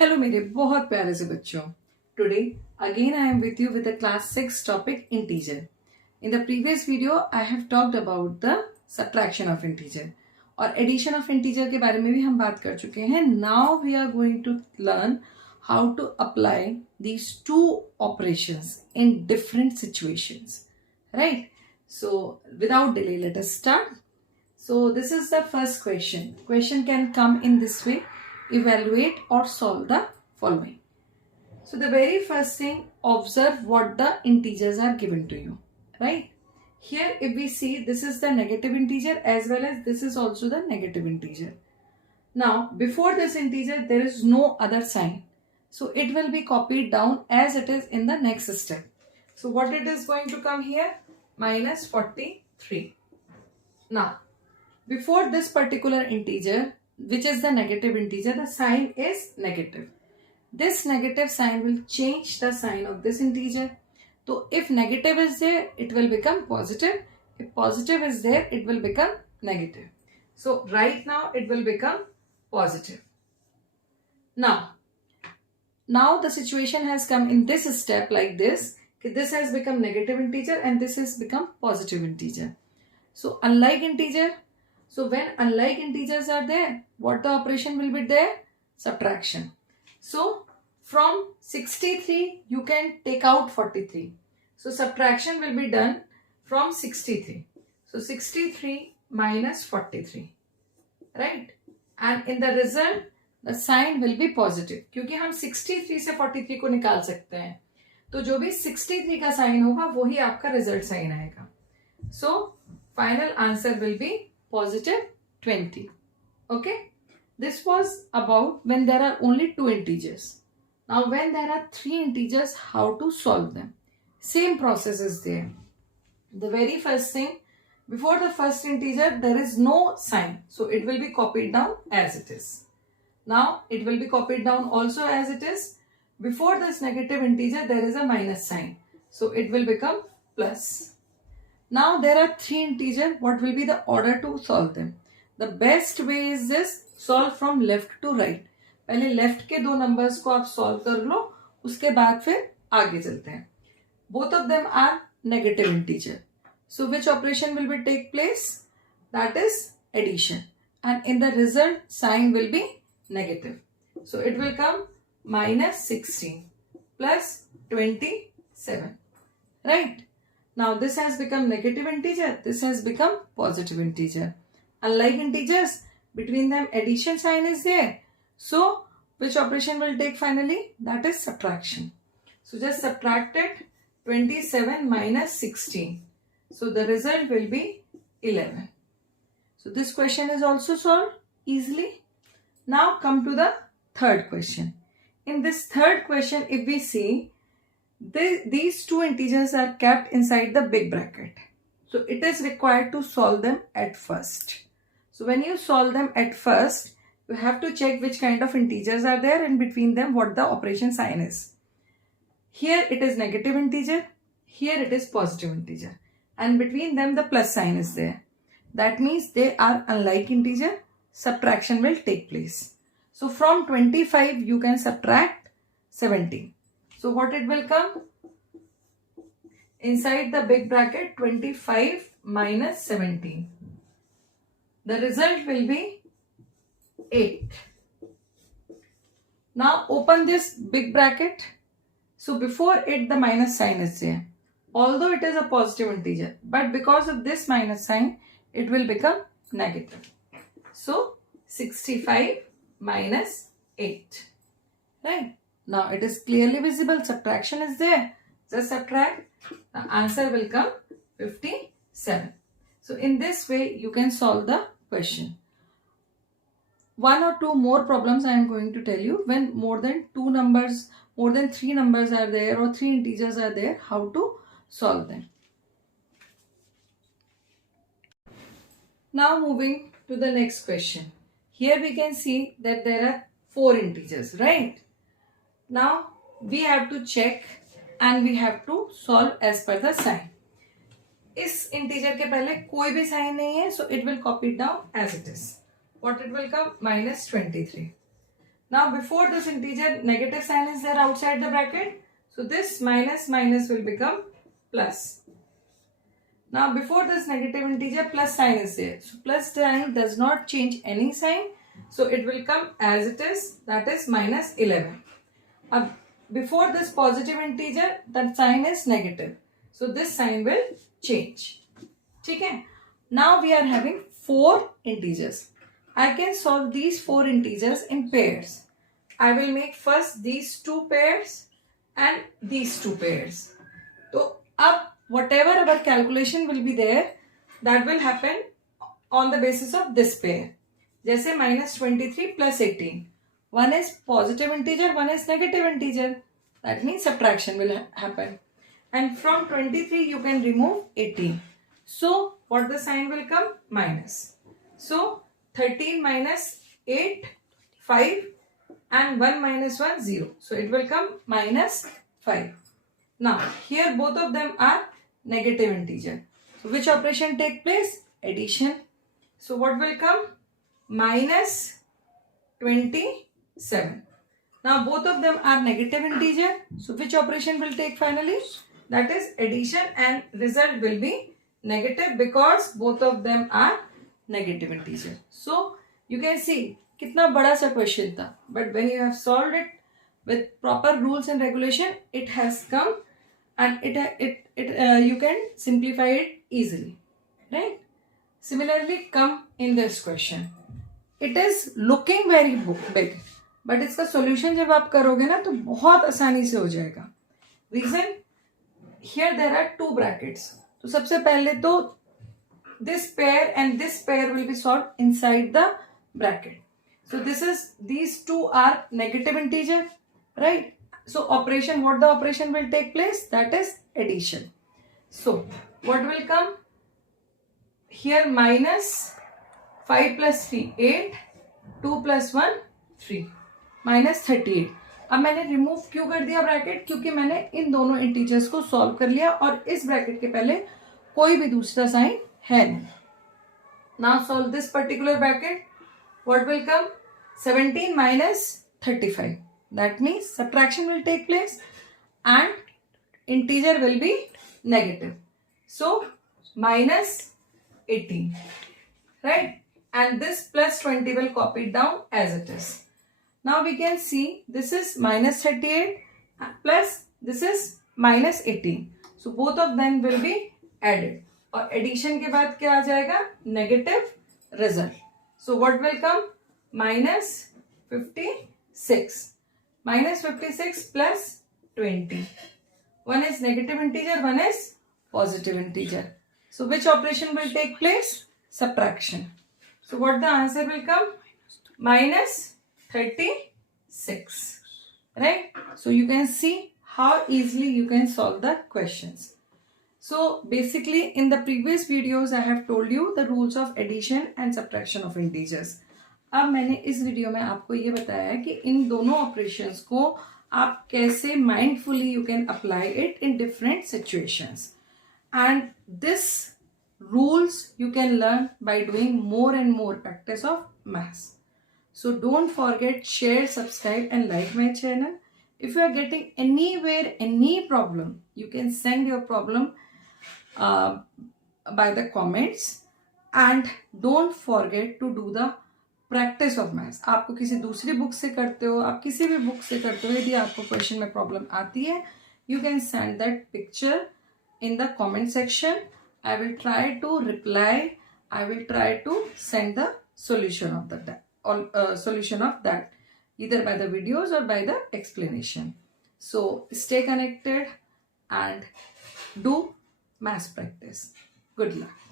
Hello मेरे बहुत प्यारे से बच्चों. Today again I am with you with the class 6 topic integer. In the previous video I have talked about the subtraction of integer और addition of integer के बारे में भी हम बात कर चुके हैं. Now we are going to learn how to apply these two operations in different situations, right? So without delay, let us start. So this is the first question. Question can come in this way: evaluate or solve the following. So the very first thing, observe what the integers are given to you, right? Here if we see, this is the negative integer as well as this is also the negative integer. Now before this integer there is no other sign, so it will be copied down as it is in the next step. So what it is going to come here? Minus 43. Now before this particular integer, which is the negative integer, the sign is negative. This negative sign will change the sign of this integer. So if negative is there, it will become positive. If positive is there, it will become negative. So right now it will become positive. Now the situation has come in this step like this. This has become negative integer and this has become positive integer. So unlike integer, so when unlike integers are there, what the operation will be there? Subtraction. So from 63 you can take out 43. So subtraction will be done from 63. So 63 minus 43, right? And in the result the sign will be positive. क्योंकि हम 63 से 43 को निकाल सकते हैं, तो जो भी 63 का साइन होगा वही आपका रिजल्ट साइन आएगा. So final answer will be positive 20. Okay, this was about when there are only two integers. Now when there are three integers, how to solve them? Same process is there. The very first thing, before the first integer there is no sign, so it will be copied down as it is. Now it will be copied down also as it is. Before this negative integer there is a minus sign, so it will become plus. Now there are three integers. What will be the order to solve them? The best way is this: solve from left to right. पहले left के दो numbers को आप solve कर लो, उसके बाद फिर आगे चलते हैं. Both of them are negative integer. So which operation will be take place? That is addition, and in the result sign will be negative. So it will come minus 16 plus 27, right? Now this has become negative integer, this has become positive integer. Unlike integers, between them addition sign is there. So which operation will take finally? That is subtraction. So just subtracted 27 minus 16. So the result will be 11. So this question is also solved easily. Now come to the third question. In this third question, if we see, these two integers are kept inside the big bracket. So it is required to solve them at first. So when you solve them at first, you have to check which kind of integers are there and between them what the operation sign is. Here it is negative integer, here it is positive integer, and between them the plus sign is there. That means they are unlike integer. Subtraction will take place. So from 25 you can subtract 17. So what it will come? Inside the big bracket 25 minus 17. The result will be 8. Now open this big bracket. So before it the minus sign is there. Although it is a positive integer, but because of this minus sign it will become negative. So 65 minus 8, right? Now it is clearly visible, subtraction is there. Just subtract, the answer will come 57. So in this way you can solve the question. One or two more problems I am going to tell you. When more than three numbers are there or three integers are there, how to solve them. Now moving to the next question. Here we can see that there are four integers, right? Now we have to check and we have to solve as per the sign. इस integer के पहले कोई भी sign नहीं है, so it will copy it down as it is. What it will come? Minus 23. Now before this integer, negative sign is there outside the bracket. So this minus minus will become plus. Now before this negative integer, plus sign is there. So plus sign does not change any sign. So it will come as it is, that is minus 11. Before this positive integer, that sign is negative. So this sign will change. Okay? Now we are having 4 integers. I can solve these 4 integers in pairs. I will make first these 2 pairs and these 2 pairs. So up whatever our calculation will be there, that will happen on the basis of this pair. जैसे minus 23 plus 18. One is positive integer, one is negative integer. That means subtraction will happen. And from 23 you can remove 18. So what the sign will come? Minus. So 13 minus 8, 5 and 1 minus 1, 0. So it will come minus 5. Now here both of them are negative integer. So which operation take place? Addition. So what will come? Minus 27. Now both of them are negative integer. So which operation will take finally? That is addition, and result will be negative because both of them are negative integer. So you can see कितना बड़ा सा question था, but when you have solved it with proper rules and regulation, it has come and you can simplify it easily, right? Similarly, come in this question. It is looking very big, but इसका solution जब आप करोगे ना तो बहुत आसानी से हो जाएगा. Reason? Here there are 2 brackets. तो सबसे पहले तो this pair and this pair will be solved inside the bracket. So these 2 are negative integer, right? So operation, what the operation will take place? That is addition. So what will come? Here minus 5 plus 3, 8, 2 plus 1, 3, minus 38. अब मैंने remove क्यों कर दिया bracket? क्योंकि मैंने इन दोनों integers को solve कर लिया और इस ब्रैकेट के पहले कोई भी दूसरा साइन है नहीं. Now solve this particular bracket. What will come? 17 minus 35. That means subtraction will take place and integer will be negative. So minus 18, right? And this plus 20 will copy it down as it is. Now we can see this is minus 38 plus this is minus 18. So both of them will be added. और addition के बाद क्या आ जाएगा? Negative result. So what will come? Minus 56. Minus 56 plus 20. One is negative integer, one is positive integer. So which operation will take place? Subtraction. So what the answer will come? Minus 36. Right? So you can see how easily you can solve the questions. So basically in the previous videos I have told you the rules of addition and subtraction of integers. अब मैंने इस video में आपको ये बताया कि इन दोनों operations को आप कैसे mindfully you can apply it in different situations, and this rules you can learn by doing more and more practice of maths. So don't forget, share, subscribe and like my channel. If you are getting anywhere any problem, you can send your problem by the comments, and don't forget to do the practice of maths. आपको किसी दूसरी book से करते हो, आप किसी भी book से करते हो, यदि आपको क्वेश्चन में प्रॉब्लम आती है, you can send that picture in the comment section. I will try to reply. I will try to send the solution of that, either by the videos or by the explanation. So stay connected and do math practice. Good luck.